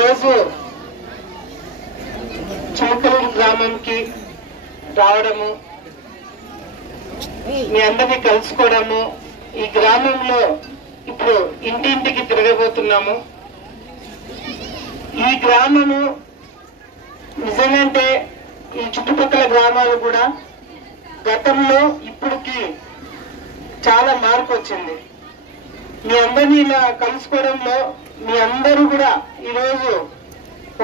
రోజు చిలకలూరు గ్రామంకి రావడము, మీ అందరినీ కలుసుకోవడము, ఈ గ్రామంలో ఇప్పుడు ఇంటింటికి తిరగబోతున్నాము. ఈ గ్రామము నిజంగా ఈ చుట్టుపక్కల గ్రామాలు కూడా గతంలో ఇప్పటికి చాలా మార్పు వచ్చింది. మీ అందరినీ ఇలా కలుసుకోవడంలో మీ అందరూ కూడా ఈరోజు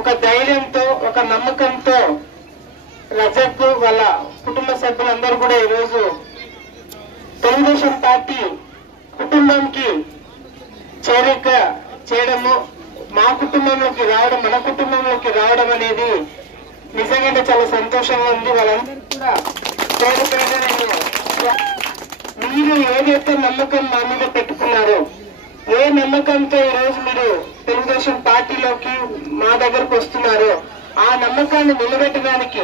ఒక ధైర్యంతో, ఒక నమ్మకంతో రజక్ వాళ్ళ కుటుంబ సభ్యులందరూ కూడా ఈరోజు తెలుగుదేశం పార్టీ కుటుంబంకి చేరిక చేయడము, మా కుటుంబంలోకి రావడం, మన కుటుంబంలోకి రావడం అనేది నిజంగా చాలా సంతోషంగా ఉంది. వాళ్ళందరూ కూడా చేరికగా మీరు ఏదైతే నమ్మకం మా మీద పెట్టుకున్నారో, ఏ నమ్మకంతో ఈరోజు మీరు తెలుగుదేశం పార్టీలోకి మా దగ్గరకు వస్తున్నారో, ఆ నమ్మకాన్ని నిలబెట్టడానికి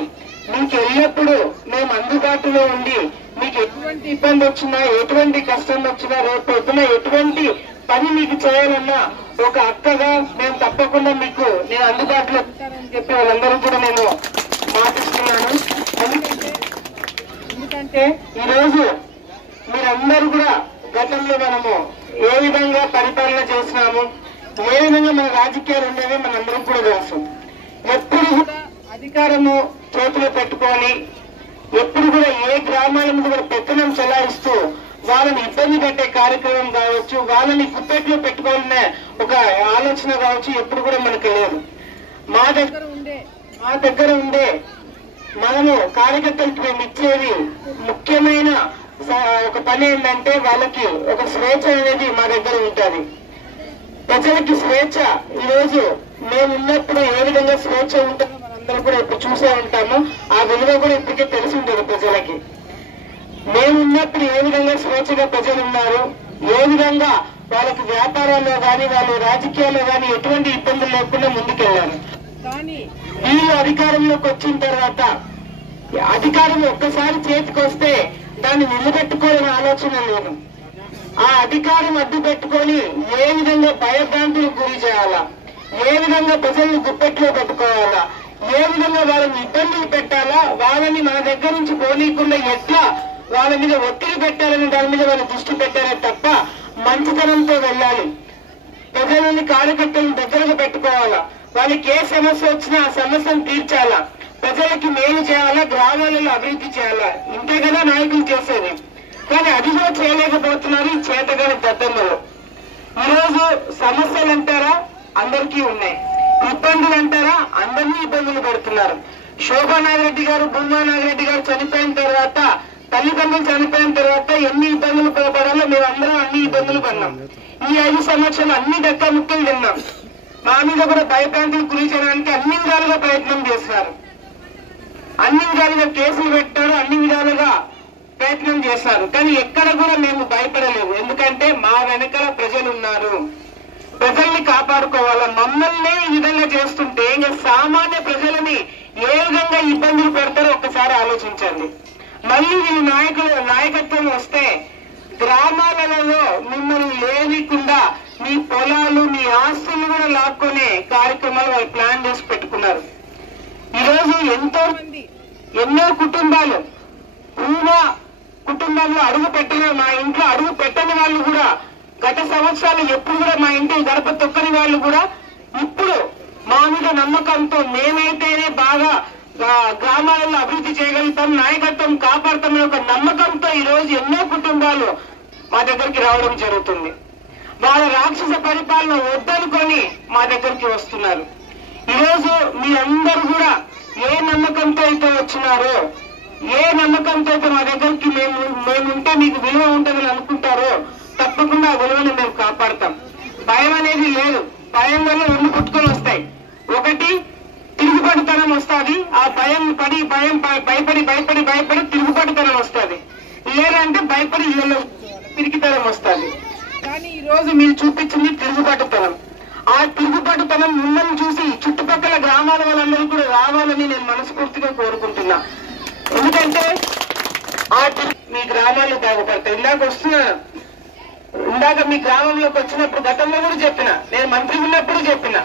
మీకు ఎల్లప్పుడూ మేము అందుబాటులో ఉండి, మీకు ఎటువంటి ఇబ్బంది వచ్చినా, ఎటువంటి కష్టం వచ్చినా, రేపు పొద్దున ఎటువంటి పని మీకు చేయాలన్నా ఒక అక్కగా మేము తప్పకుండా మీకు నేను అందుబాటులో ఉంటానని చెప్పి వాళ్ళందరూ కూడా నేను మాటిస్తున్నాను. ఎందుకంటే ఈరోజు మీరందరూ కూడా గతంలో మనము ఏ విధంగా పరిపాలన చేసినాము, ఏ విధంగా మన రాజకీయాలు ఉండేవి మనందరం కూడా తెలుసు. ఎప్పుడు కూడా అధికారము చేతిలో పెట్టుకొని, ఎప్పుడు కూడా ఏ గ్రామాల మీద కూడా పెత్తనం చెలాయిస్తూ వాళ్ళని ఇబ్బంది పెట్టే కార్యక్రమం కావచ్చు, వాళ్ళని గుప్పెట్లో పెట్టుకోవాలనే ఒక ఆలోచన కావచ్చు ఎప్పుడు కూడా మనకు లేదు. మా దగ్గర ఉండే మనము కార్యకర్తలకు మేము ఇచ్చేది ముఖ్యమైన ఒక పని ఏంటంటే వాళ్ళకి ఒక స్వేచ్ఛ అనేది మా దగ్గర ఉంటుంది. ప్రజలకి స్వేచ్ఛ ఈరోజు మేము ఉన్నప్పుడు ఏ విధంగా స్వేచ్ఛ ఉంటుందో మనందరూ కూడా ఇప్పుడు చూసే ఉంటాము. ఆ విలువ కూడా ఇప్పటికే తెలిసి ఉంటుంది ప్రజలకి. మేము ఉన్నప్పుడు ఏ విధంగా స్వేచ్ఛగా ప్రజలు ఉన్నారు, ఏ విధంగా వాళ్ళకి వ్యాపారాల్లో కానీ వాళ్ళ రాజకీయాల్లో కానీ ఎటువంటి ఇబ్బందులు లేకుండా ముందుకెళ్లారు. కానీ వీళ్ళు అధికారంలోకి వచ్చిన తర్వాత అధికారం ఒక్కసారి చేతికి వస్తే దాన్ని నిలబెట్టుకోవాలని ఆలోచన లేదు. ఆ అధికారం అడ్డు పెట్టుకొని ఏ విధంగా భయభ్రాంతులకు గురి చేయాలా, ఏ విధంగా ప్రజల్ని గుప్పెట్లో పెట్టుకోవాలా, ఏ విధంగా వాళ్ళని ఇబ్బందులు పెట్టాలా, వాళ్ళని మన దగ్గర నుంచి పోనీయకుండా ఎట్లా వాళ్ళ మీద ఒత్తిడి పెట్టాలని దాని మీద వాళ్ళు దృష్టి పెట్టారే తప్ప మంచితనంతో వెళ్ళాలి. ప్రజలని కార్యకర్తలను దగ్గరకు పెట్టుకోవాలా, వాళ్ళకి ఏ సమస్య వచ్చినా ఆ సమస్యను తీర్చాలా, ప్రజలకి మేలు చేయాలా, గ్రామాలలో అభివృద్ధి చేయాలా. ఇంతే కదా నాయకులు చేసేది. కానీ అది కూడా చేయలేకపోతున్నారు ఈ చేతగాని దద్దమ్మలు. ఈరోజు సమస్యలు అంటారా అందరికీ ఉన్నాయి, ఇబ్బందులు అంటారా అందరినీ ఇబ్బందులు పెడుతున్నారు. శోభా నాగిరెడ్డి గారు, భూమా నాగిరెడ్డి గారు చనిపోయిన తర్వాత, తల్లిదండ్రులు చనిపోయిన తర్వాత ఎన్ని ఇబ్బందులు పడాలో మేమందరం అన్ని ఇబ్బందులు పడినాం. ఈ 5 సంవత్సరాలు అన్ని దక్కా ముక్కలు తిన్నాం. మా మీద కూడా భయభ్రాంతులు గురి చేయడానికి అన్ని విధాలుగా ప్రయత్నం చేస్తున్నారు, అన్ని విధాలుగా కేసులు పెట్టారు, అన్ని విధాలుగా ప్రయత్నం చేశారు. కానీ ఎక్కడ కూడా మేము భయపడలేదు. ఎందుకంటే మా వెనకాల ప్రజలు ఉన్నారు, ప్రజల్ని కాపాడుకోవాలా. మమ్మల్ని ఈ విధంగా చేస్తుంటే ఇంకా సామాన్య ప్రజలని ఏ విధంగా ఇబ్బందులు పెడతారో ఒక్కసారి ఆలోచించండి. మళ్ళీ వీళ్ళు నాయకత్వం వస్తే గ్రామాలలో మిమ్మల్ని లేనికుండా మీ పొలాలు, మీ ఆస్తులు కూడా లాక్కునే కార్యక్రమాలు వాళ్ళు ప్లాన్ చేసి పెట్టుకున్నారు. ఈరోజు ఎంతో మంది, ఎన్నో కుటుంబాలు, కుటుంబంలో అడుగు పెట్టిన, మా ఇంట్లో అడుగు పెట్టని వాళ్ళు కూడా గత సంవత్సరాలు ఎప్పుడు కూడా మా ఇంటి గడప తొక్కని వాళ్ళు కూడా ఇప్పుడు మా మీద నమ్మకంతో మేమైతేనే బాగా గ్రామాలలో అభివృద్ధి చేయగలుగుతాం, నాయకత్వం కాపాడుతామని ఒక నమ్మకంతో ఈరోజు ఎన్నో కుటుంబాలు మా దగ్గరికి రావడం జరుగుతుంది. వాళ్ళ రాక్షస పరిపాలన వద్దనుకొని మా దగ్గరికి వస్తున్నారు. ఈరోజు మీరందరూ కూడా ఏ నమ్మకంతో అయితే వచ్చినారో, ఏ నమ్మకంతో అయితే మా దగ్గరికి మేముంటే మీకు విలువ ఉంటుందని అనుకుంటారో తప్పకుండా ఆ విలువను మేము కాపాడతాం. భయం అనేది లేదు. భయం వల్ల 2 పుట్టుకొని వస్తాయి. ఒకటి తిరుగుబాటుతనం వస్తుంది, ఆ భయపడి తిరుగుబాటుతనం వస్తుంది. లేదంటే భయపడి ఇళ్ళలో తిరిగితనం వస్తుంది. కానీ ఈ రోజు మీరు చూపించింది తిరుగుబాటుతనం. ఆ తిరుగుబాటుతనం మిమ్మల్ని చూసి చుట్టుపక్కల గ్రామాల వాళ్ళందరూ కూడా రావాలని నేను మనస్ఫూర్తిగా కోరుకుంటున్నా. ఎందుకంటే మీ గ్రామాలు బాగుపడతాయి. ఇందాక మీ గ్రామంలోకి వచ్చినప్పుడు గతంలో కూడా చెప్పిన, నేను మంత్రి ఉన్నప్పుడు చెప్పిన,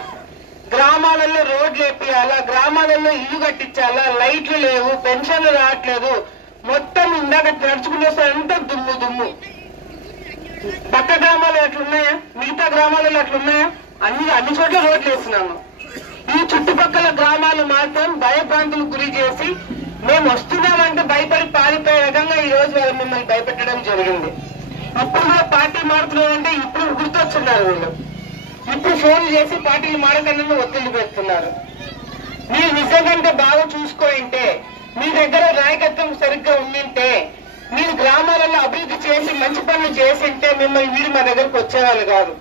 గ్రామాలలో రోడ్లు వేపియాలా, గ్రామాలలో ఇల్లు కట్టించాలా, లైట్లు లేవు, పెన్షన్లు రావట్లేదు, మొత్తం ఇందాక నడుచుకుంటూ వస్తే అంతా దుమ్ము దుమ్ము. పక్క గ్రామాలు అట్లున్నాయా? మిగతా గ్రామాలలో అట్లున్నాయా? అన్ని చోట్ల రోడ్లు వేస్తున్నాము. ఈ చుట్టుపక్కల గ్రామాలు మాత్రం భయభ్రాంతులకు గురి చేసి మేము వస్తున్నామంటే భయపడి పారిపోయే రకంగా ఈ రోజు వాళ్ళు మిమ్మల్ని భయపెట్టడం జరిగింది. ఇప్పుడు కూడా పార్టీ మారుతున్నారంటే ఇప్పుడు గుర్తొస్తున్నారు వీళ్ళు. ఇప్పుడు ఫోన్లు చేసి పార్టీలు మారకుండా ఒత్తిడి పెడుతున్నారు. మీరు నిజంగా బాగా చూసుకోంటే, మీ దగ్గర నాయకత్వం సరిగ్గా ఉండింటే, మీరు గ్రామాలలో అభివృద్ధి చేసి మంచి పనులు చేసింటే మిమ్మల్ని వీరు మా దగ్గరకు వచ్చేవాళ్ళు కాదు.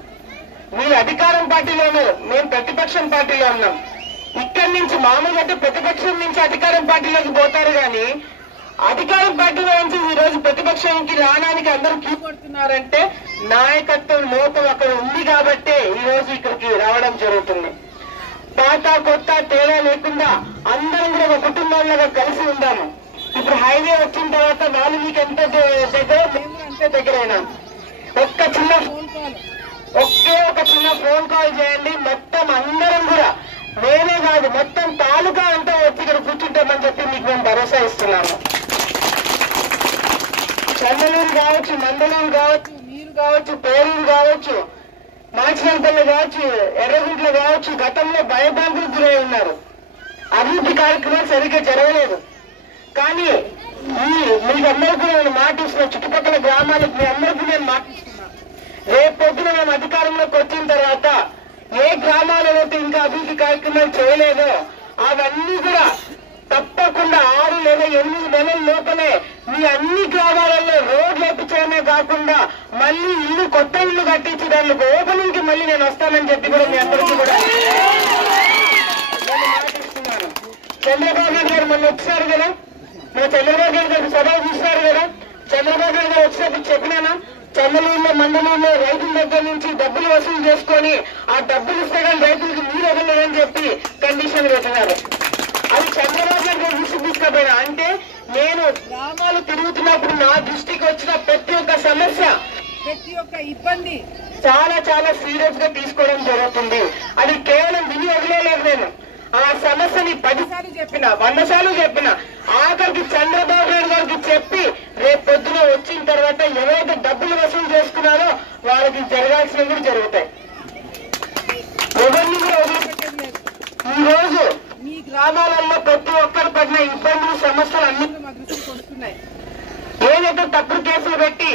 మీరు అధికారం పార్టీలో ఉన్నారు, మేము ప్రతిపక్షం పార్టీలో ఉన్నాం. ఇక్కడి నుంచి మామూలుగా అంటే ప్రతిపక్షం నుంచి అధికారం పార్టీలోకి పోతారు కానీ అధికారం పార్టీలో నుంచి ఈ రోజు ప్రతిపక్షానికి రావడానికి అందరూ క్యూ కొడుతున్నారంటే నాయకత్వం లోపం అక్కడ ఉంది కాబట్టే ఈ రోజు ఇక్కడికి రావడం జరుగుతుంది. పాత కొత్త తేడా లేకుండా అందరం కూడా ఒక కుటుంబంలాగా కలిసి ఉందాము. ఇప్పుడు హైవే వచ్చిన తర్వాత వాళ్ళు మీకు ఎంత దగ్గర, మేము అంతే దగ్గరైనా. ఒక్క చిన్న ఫోన్ కాల్ చేయండి, మొత్తం అందరం కూడా, నేనే కాదు మొత్తం తాలూకా అంతా వచ్చి ఇక్కడ కూర్చుంటామని చెప్పి మీకు మేము భరోసా ఇస్తున్నాము. చందలూరు కావచ్చు, మండలూరు కావచ్చు, మీరు కావచ్చు, పేరూరు కావచ్చు, మాచినంపల్లి కావచ్చు, ఎర్రగుంట్లో కావచ్చు, గతంలో భయభ్రాంతులకు గురై ఉన్నారు. అభివృద్ధి కార్యక్రమాలు సరిగ్గా జరగలేదు. కానీ మీకు అందరికీ నేను మాటిస్తున్నా, చుట్టుపక్కల గ్రామాలకు మీ అందరికీ నేను మాటిస్తున్నా, రేపు పొద్దున మేము అధికారంలోకి వచ్చిన తర్వాత ఏ గ్రామాలలో ఇంకా అభివృద్ధి కార్యక్రమాలు చేయలేదో అవన్నీ కూడా తప్పకుండా 6 లేదా 8 నెలల లోపలే మీ అన్ని గ్రామాలలో రోడ్లు వేపించడమే కాకుండా మళ్ళీ కొత్త ఇల్లు కట్టించి దానికి ఓపెనింగ్ కి మళ్ళీ నేను వస్తానని చెప్పి కూడా మీ అందరికీ కూడా నేను మాటిస్తున్నాను. చంద్రబాబు నాయుడు గారు మొన్న వచ్చారు కదా, మన చంద్రబాబు నాయుడు గారు సభ చూశారు కదా, చంద్రబాబు నాయుడు గారు వచ్చినప్పుడు చెప్పినానా, చంద్రలూరులో మండలంలో రైతుల దగ్గర నుంచి డబ్బులు వసూలు చేసుకొని ఆ డబ్బులు ఇస్తే కానీ రైతులకు మీరు వదలలేదని చెప్పి కండిషన్ పెట్టినారు. అది చంద్రబాబు నాయుడు గారు దృష్టికి తీసుకుపోయినా. అంటే నేను గ్రామాలు తిరుగుతున్నప్పుడు నా దృష్టికి వచ్చిన ప్రతి ఒక్క సమస్య, ప్రతి ఒక్క ఇబ్బంది చాలా చాలా సీరియస్ గా తీసుకోవడం జరుగుతుంది. అది కేవలం విని వదిలేదు. నేను ఆ సమస్యని 10 సార్లు చెప్పిన, 100 సార్లు చెప్పిన, ఆఖరికి చంద్రబాబు నాయుడు గారికి చెప్పి రేపు పొద్దున వచ్చిన తర్వాత ఎవరైతే డబ్బులు వసూలు చేసుకున్నారో వాళ్ళకి జరగాల్సినవి కూడా జరుగుతాయి. ఎవరిని కూడా వదిలిపెట్టలేదు. ఈ రోజు మీ గ్రామాలలో ప్రతి ఒక్కరు పడిన ఇబ్బందులు, సమస్యలు అన్ని మా దృష్టికి వస్తున్నాయి. ఏదైతే తప్పుడు కేసులు పెట్టి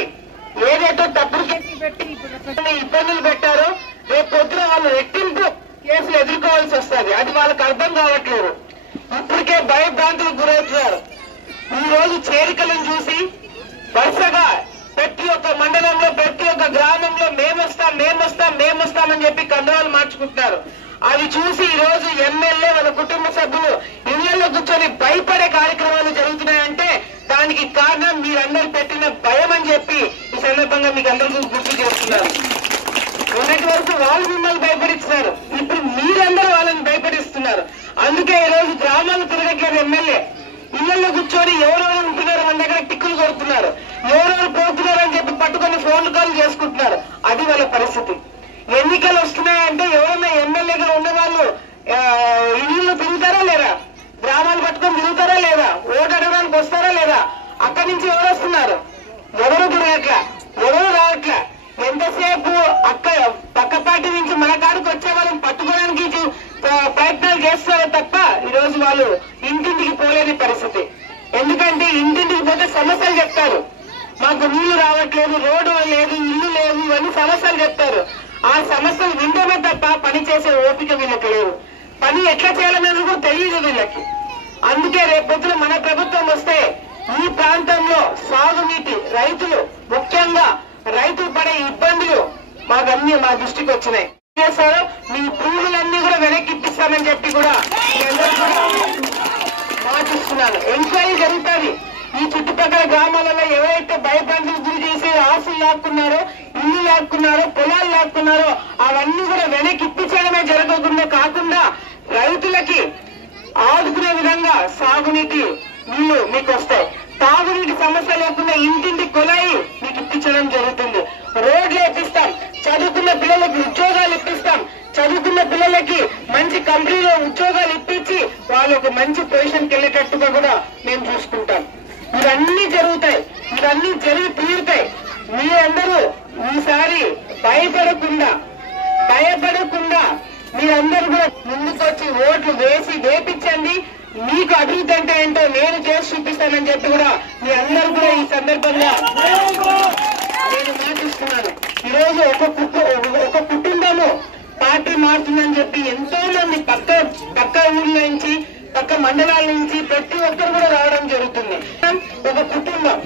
ఇబ్బందులు పెట్టారో రేపు పొద్దున వాళ్ళు రెట్టింపు కేసులు ఎదుర్కోవాల్సి వస్తుంది. అది వాళ్ళకి అర్థం కావట్లేదు. ఇప్పటికే భయభ్రాంతులకు గురవుతున్నారు. ఈ రోజు చేరికలను చూసి వరుసగా ప్రతి ఒక్క మండలంలో, ప్రతి ఒక్క గ్రామంలో మేమొస్తామని చెప్పి కండవాలు మార్చుకుంటున్నారు. అవి చూసి ఈ రోజు ఎమ్మెల్యే వాళ్ళ కుటుంబ సభ్యులు ఇళ్లలో కూర్చొని భయపడే కార్యక్రమాలు జరుగుతున్నాయంటే దానికి కారణం మీరందరూ పెట్టిన భయం అని చెప్పి ఈ సందర్భంగా మీకు అందరికీ గుర్తు చేస్తున్నారు. మొన్నటి వరకు వాళ్ళు మిమ్మల్ని భయపడిస్తున్నారు, ఇప్పుడు మీరందరూ వాళ్ళని భయపడిస్తున్నారు. అందుకే ఈ రోజు గ్రామాలు తిరగట్లేదు ఎమ్మెల్యే. ఇళ్లలో కూర్చొని ఎవరెవరు ఉంటున్నారు మన దగ్గర టిక్కులు కొడుతున్నారు, ఎవరెవరు పోతున్నారు అని చెప్పి పట్టుకొని ఫోన్ కాల్ చేసుకుంటున్నారు. అది వాళ్ళ పరిస్థితి. ఎన్నికలు వస్తున్నాయంటే ఎవరన్నా ఎమ్మెల్యేగా ఉన్న వాళ్ళు ఇల్లు తిరుగుతారా లేదా, గ్రామాలు పట్టుకొని తిరుగుతారా లేదా, ఓటు అడగడానికి వస్తారా లేదా, అక్కడి నుంచి ఎవరు వస్తున్నారు, ఎవరు తిరగట్లా, ఎవరు రావట్లా. ఎంతసేపు పక్క పార్టీ నుంచి మన కాడికి వచ్చే వాళ్ళని పట్టుకోవడానికి ప్రయత్నాలు చేస్తారో తప్ప ఈరోజు వాళ్ళు ఇంటింటికి పోలేని పరిస్థితి. ఎందుకంటే ఇంటింటికి పోతే సమస్యలు చెప్తారు, మాకు నీళ్లు రావట్లేదు, రోడ్డు లేదు, ఇల్లు లేవు, ఇవన్నీ సమస్యలు చెప్తారు. ఆ సమస్యలు వింటమే తప్ప పని చేసే ఓపిక వీళ్ళకి లేదు. పని ఎట్లా చేయాలనేది కూడా తెలియదు వీళ్ళకి. అందుకే రేపొద్దున మన ప్రభుత్వం వస్తే ఈ ప్రాంతంలో సాగునీటి, రైతులు, ముఖ్యంగా రైతులు పడే ఇబ్బందులు మాకన్నీ మా దృష్టికి వచ్చినాయి. చేస్తారో మీ భూములన్నీ కూడా వెనక్కి ఇప్పిస్తానని చెప్పి కూడా మాటిస్తున్నాను. ఎంక్వైరీ జరుగుతుంది. ఈ చుట్టుపక్కల గ్రామాలలో ఎవరైతే భయభ్రాంతులకు గురి చేసి ఆస్తులు లాక్కున్నారో, ఇల్లు లాక్కున్నారో, పొలాలు లాక్కున్నారో అవన్నీ కూడా వెనక్కి ఇప్పించడమే జరగకుండా కాకుండా రైతులకి ఆదుకునే విధంగా సాగునీటి నీళ్లు మీకు వస్తాయి. తాగునీటి సమస్య లేకుండా ఇంటింటి కుళాయి మీకు ఇప్పించడం జరుగుతుంది. రోడ్లు ఇప్పిస్తాం, చదువుకున్న పిల్లలకు ఉద్యోగాలు ఇప్పిస్తాం, చదువుకున్న పిల్లలకి మంచి కంపెనీలో ఉద్యోగాలు ఇప్పించి వాళ్ళు ఒక మంచి పొజిషన్కి వెళ్ళేటట్టుగా కూడా మేము చూసుకుంటాం. ఇవన్నీ జరుగుతాయి, ఇవన్నీ జరిగి తీరుతాయి. మీరందరూ ఈసారి భయపడకుండా మీరందరూ కూడా ముందుకొచ్చి ఓట్లు వేపించండి. మీకు అభివృద్ధి అంటే ఏంటో నేను చేసి చూపిస్తానని చెప్పి కూడా మీ అందరూ కూడా ఈ సందర్భంగా నేను మాటిస్తున్నాను. ఈరోజు ఒక కుటుంబము పార్టీ మారుతుందని చెప్పి ఎంతో మంది పక్క ఊర్ల నుంచి పక్క మండలాల నుంచి ప్రతి ఒక్కరు కూడా రావడం జరుగుతుంది. ఒక కుటుంబం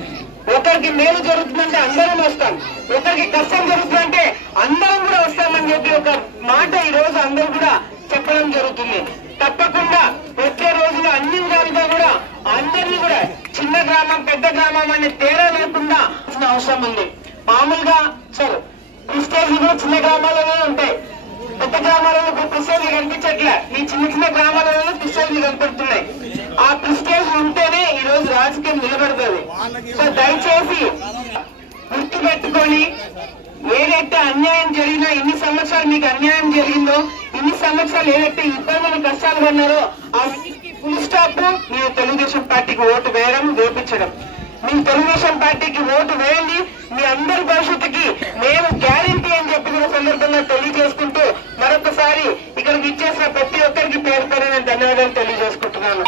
ఒకరికి మేలు జరుగుతుందంటే అందరం వస్తాం, ఒకరికి కష్టం జరుగుతుందంటే అందరం కూడా వస్తామని చెప్పి ఒక మాట ఈ రోజు అందరూ కూడా చెప్పడం జరుగుతుంది. తప్పకుండా వచ్చే రోజులు అన్ని విధాలుగా కూడా అందరినీ కూడా చిన్న గ్రామం పెద్ద గ్రామం అనే తేడా లేకుండా అవసరం ఉంది. మామూలుగా సార్ ప్రిస్టేజ్లు కూడా చిన్న గ్రామాలలోనే ఉంటాయి, పెద్ద గ్రామాలలో ప్రిస్టేజ్లు కనిపించట్లే. ఈ చిన్న గ్రామాలలో ప్రిస్టేజ్లు కనపడుతున్నాయి. ఆ ప్రిస్టేజ్ ఉంటేనే ఈ రోజు రాజకీయం నిలబడుతుంది. సో దయచేసి గుర్తు పెట్టుకొని ఏదైతే అన్యాయం జరిగినా, ఇన్ని సంవత్సరాలు మీకు అన్యాయం జరిగిందో, ఇన్ని సంవత్సరాలు ఏదైతే ఇబ్బందులు కష్టాలు పడినారో ఆ ఫుల్ స్టాప్ మీరు తెలుగుదేశం పార్టీకి ఓటు వేయించడం. మీరు తెలుగుదేశం పార్టీకి ఓటు వేయండి. మీ అందరి భవిష్యత్తుకి మేము గ్యారంటీ అని చెప్పి కూడా సందర్భంగా తెలియజేసుకుంటూ మరొకసారి ఇక్కడికి ఇచ్చేసిన ప్రతి ఒక్కరికి పేరు పేరు నేను ధన్యవాదాలు తెలియజేసుకుంటున్నాను.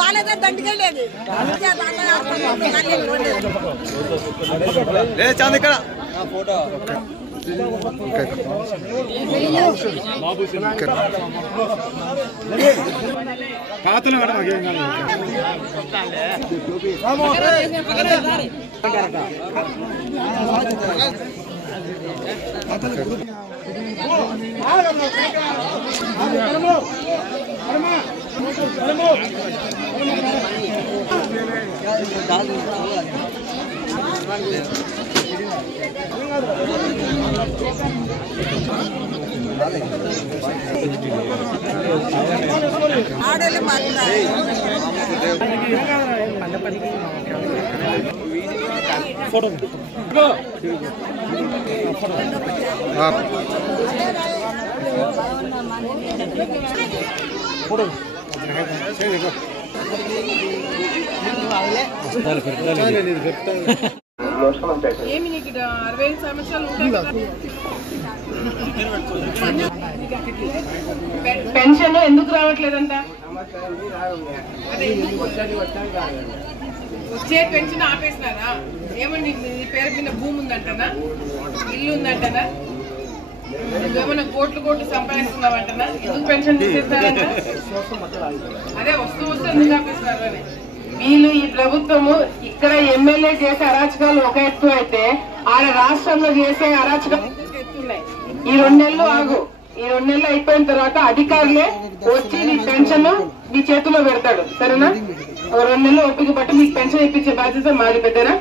వాళ్ళదే దండికెళ్ళేది చాంది ఇక్కడ పాతలు ఆడోళ్ళు ఫోటో ఫోటో ఏమి నీకు 65 సంవత్సరాలు ఉంటాయి కదా పెన్షన్ ఎందుకు రావట్లేదంట అదే వచ్చే పెన్షన్ ఆపేసినారా ఏమండి నీ పేరు మీద భూమి ఉందంటనా ఇల్లు ఉందంటనా నువ్వేమన్నా కోట్లు సంపాదిస్తున్నావంటనా ఎందుకు పెన్షన్ తీసేస్తారంట అదే వస్తూ ఎందుకు ఆపేస్తున్నారు అని వీళ్ళు ఈ ప్రభుత్వము ఇక్కడ ఎమ్మెల్యే చేసే అరాచకాలు ఒక ఎత్తు అయితే ఆడ రాష్ట్రంలో చేసే అరాచకాలు ఎత్తున్నాయి. ఈ 2 నెలలు ఆగు, ఈ 2 నెలలు అయిపోయిన తర్వాత అధికారులే వచ్చి నీ పెన్షన్ నీ చేతిలో పెడతాడు. సరేనా? 2 నెలలు ఓపిక పట్టి మీకు పెన్షన్ ఇప్పించే బాధ్యత మాది. పెద్దనా?